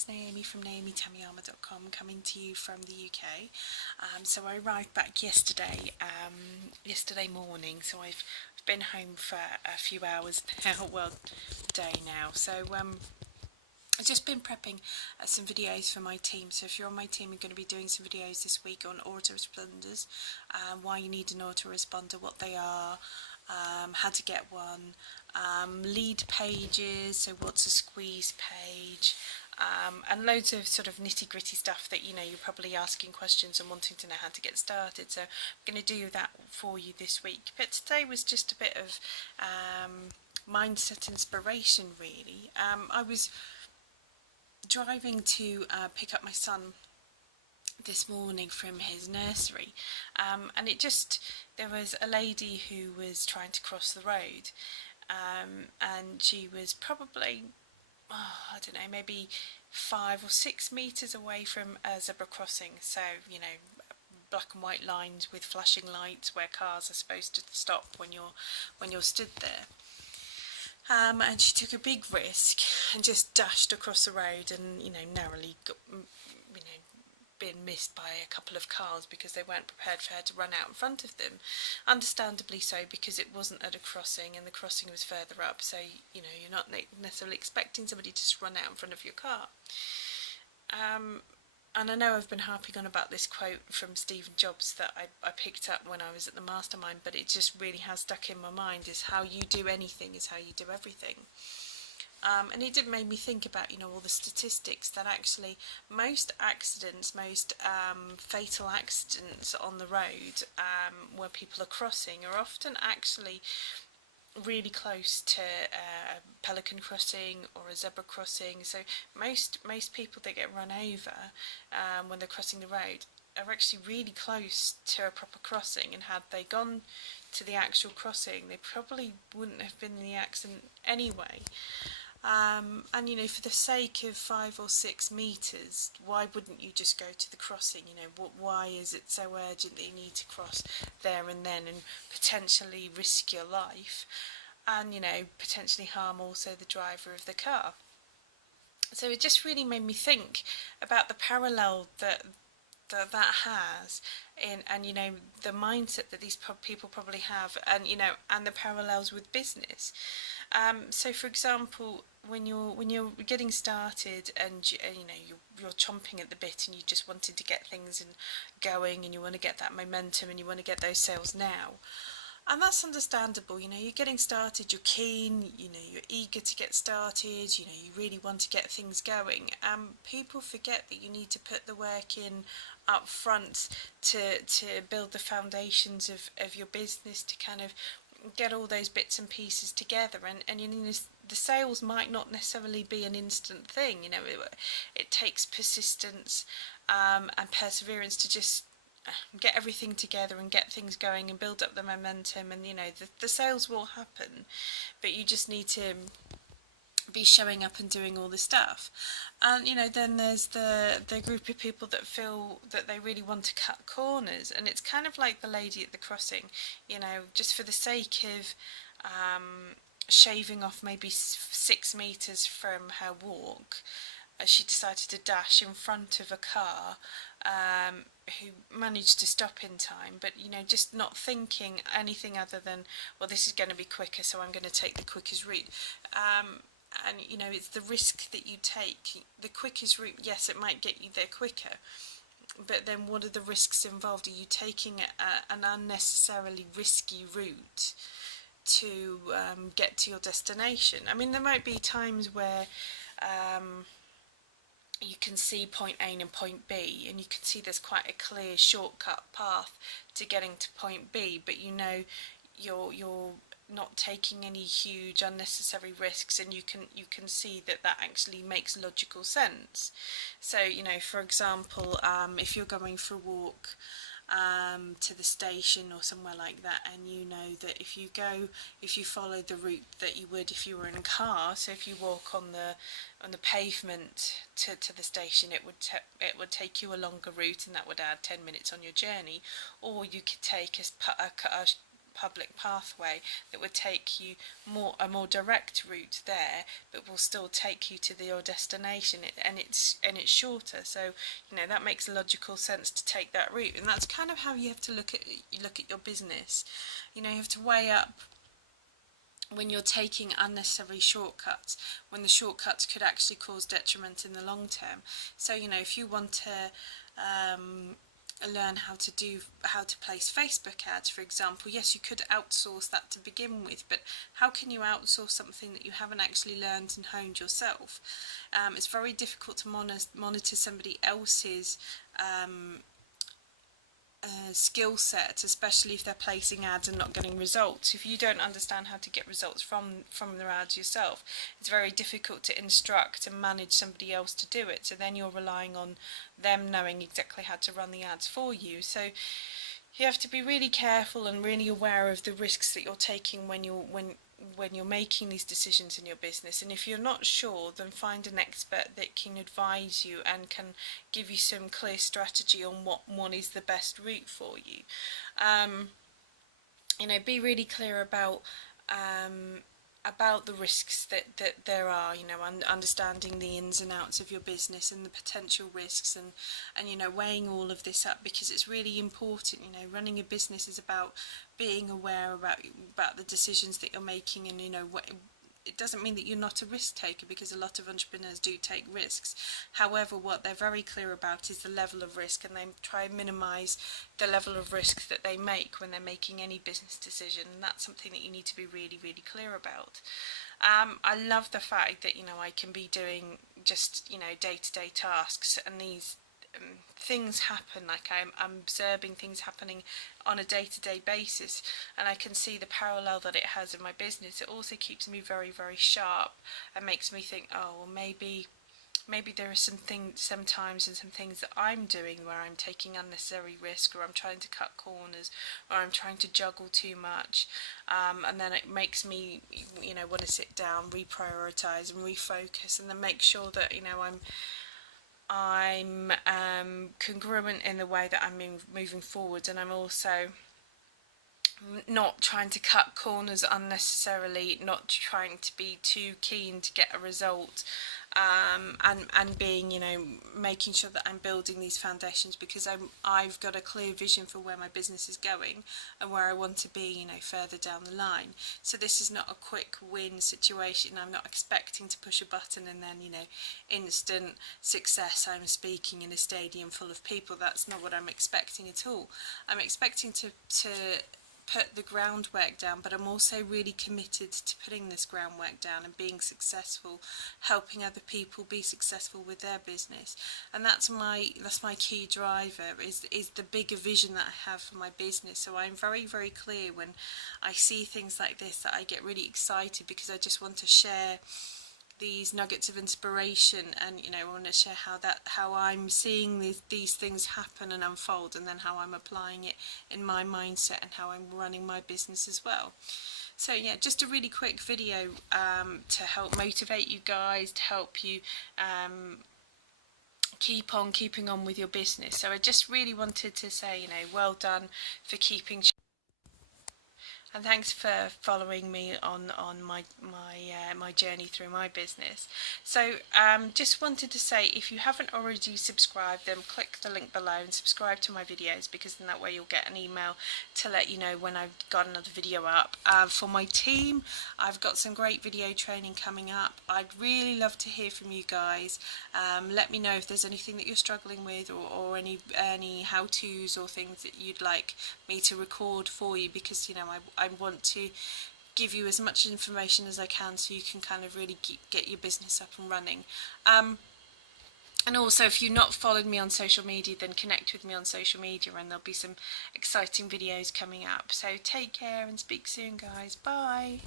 it's Naomi from NaomiTamiama.com, coming to you from the UK. So I arrived back yesterday morning, so I've been home for a few hours now, well, day now. So I've just been prepping some videos for my team. So if you're on my team, I'm going to be doing some videos this week on autoresponders, why you need an autoresponder, what they are, how to get one, lead pages, so what's a squeeze page, and loads of sort of nitty-gritty stuff that you're probably asking questions and wanting to know how to get started. So I'm going to do that for you this week. But today was just a bit of mindset inspiration, really. I was driving to pick up my son this morning from his nursery, and there was a lady who was trying to cross the road, and she was probably, I don't know, maybe 5 or 6 metres away from a zebra crossing. So black and white lines with flashing lights where cars are supposed to stop when you're stood there. And she took a big risk and just dashed across the road, and narrowly got been missed by a couple of cars because they weren't prepared for her to run out in front of them. Understandably so, because it wasn't at a crossing and the crossing was further up, so you're not necessarily expecting somebody to just run out in front of your car. And I know I've been harping on about this quote from Stephen Jobs that I picked up when I was at the mastermind, but it just really has stuck in my mind, is how you do anything is how you do everything. And it did make me think about, all the statistics that actually most accidents, most fatal accidents on the road where people are crossing are often actually really close to a pelican crossing or a zebra crossing. So most people that get run over when they're crossing the road are actually really close to a proper crossing, and had they gone to the actual crossing, they probably wouldn't have been in the accident anyway. And for the sake of 5 or 6 metres, why wouldn't you just go to the crossing? Why is it so urgent that you need to cross there and then and potentially risk your life, and potentially harm also the driver of the car? So it just really made me think about the parallel that has and the mindset that these people probably have, and and the parallels with business. So for example, when you're getting started and you're chomping at the bit and you just wanted to get things and going, and you want to get that momentum and you want to get those sales now, and that's understandable. You're getting started, you're keen, you're eager to get started, you really want to get things going. People forget that you need to put the work in up front to build the foundations of your business, to kind of get all those bits and pieces together, and the sales might not necessarily be an instant thing. It takes persistence and perseverance to just get everything together and get things going and build up the momentum, and the sales will happen, but you just need to be showing up and doing all the stuff. And then there's the group of people that feel that they really want to cut corners, and it's kind of like the lady at the crossing, just for the sake of shaving off maybe 6 metres from her walk, she decided to dash in front of a car who managed to stop in time, but just not thinking anything other than, well, this is going to be quicker, so I'm going to take the quickest route. And it's the risk that you take. The quickest route, yes, it might get you there quicker, but then what are the risks involved? Are you taking an unnecessarily risky route to get to your destination? I mean, there might be times where you can see point A and point B, and you can see there's quite a clear shortcut path to getting to point B, but you're not taking any huge unnecessary risks, and you can see that actually makes logical sense. So for example, if you're going for a walk to the station or somewhere like that, and that if you follow the route that you would if you were in a car, so if you walk on the pavement to the station, it would take you a longer route, and that would add 10 minutes on your journey. Or you could take a public pathway that would take you a more direct route there, but will still take you to your destination, and it's shorter. So that makes logical sense to take that route, and that's kind of how you have to look at your business. You have to weigh up when you're taking unnecessary shortcuts, when the shortcuts could actually cause detriment in the long term. So if you want to learn how to place Facebook ads, for example, yes, you could outsource that to begin with, but how can you outsource something that you haven't actually learned and honed yourself? It's very difficult to monitor somebody else's skill set, especially if they're placing ads and not getting results. If you don't understand how to get results from their ads yourself, it's very difficult to instruct and manage somebody else to do it. So then you're relying on them knowing exactly how to run the ads for you. So you have to be really careful and really aware of the risks that you're taking when you're making these decisions in your business. And if you're not sure, then find an expert that can advise you and can give you some clear strategy on what one is the best route for you. Be really clear about the risks that there are, understanding the ins and outs of your business and the potential risks, and weighing all of this up, because it's really important. Running a business is about being aware about the decisions that you're making, and it doesn't mean that you're not a risk taker, because a lot of entrepreneurs do take risks. However, what they're very clear about is the level of risk, and they try and minimise the level of risk that they make when they're making any business decision, and that's something that you need to be really, really clear about. I love the fact that I can be doing just day-to-day tasks, and these things happen, like I'm observing things happening on a day-to-day basis, and I can see the parallel that it has in my business. It also keeps me very, very sharp and makes me think, oh, well, maybe there are some times and some things that I'm doing where I'm taking unnecessary risk, or I'm trying to cut corners, or I'm trying to juggle too much, and then it makes me want to sit down, reprioritise and refocus, and then make sure that I'm congruent in the way that I'm moving forward, and I'm also not trying to cut corners unnecessarily, not trying to be too keen to get a result, and being, making sure that I'm building these foundations, because I've got a clear vision for where my business is going and where I want to be, further down the line. So this is not a quick win situation. I'm not expecting to push a button and then, instant success. I'm speaking in a stadium full of people. That's not what I'm expecting at all. I'm expecting to put the groundwork down, but I'm also really committed to putting this groundwork down and being successful, helping other people be successful with their business. And that's my key driver, is the bigger vision that I have for my business. So I'm very, very clear when I see things like this, that I get really excited, because I just want to share these nuggets of inspiration, and I want to share how I'm seeing these things happen and unfold, and then how I'm applying it in my mindset and how I'm running my business as well. So yeah, just a really quick video to help motivate you guys, to help you keep on keeping on with your business. So I just really wanted to say, well done for keeping. And thanks for following me on my journey through my business. So just wanted to say, if you haven't already subscribed, then click the link below and subscribe to my videos, because then that way you'll get an email to let you know when I've got another video up. For my team, I've got some great video training coming up. I'd really love to hear from you guys. Let me know if there's anything that you're struggling with, or any how-tos or things that you'd like me to record for you, because I want to give you as much information as I can, so you can kind of really get your business up and running. And also, if you've not followed me on social media, then connect with me on social media, and there'll be some exciting videos coming up. So take care and speak soon, guys. Bye.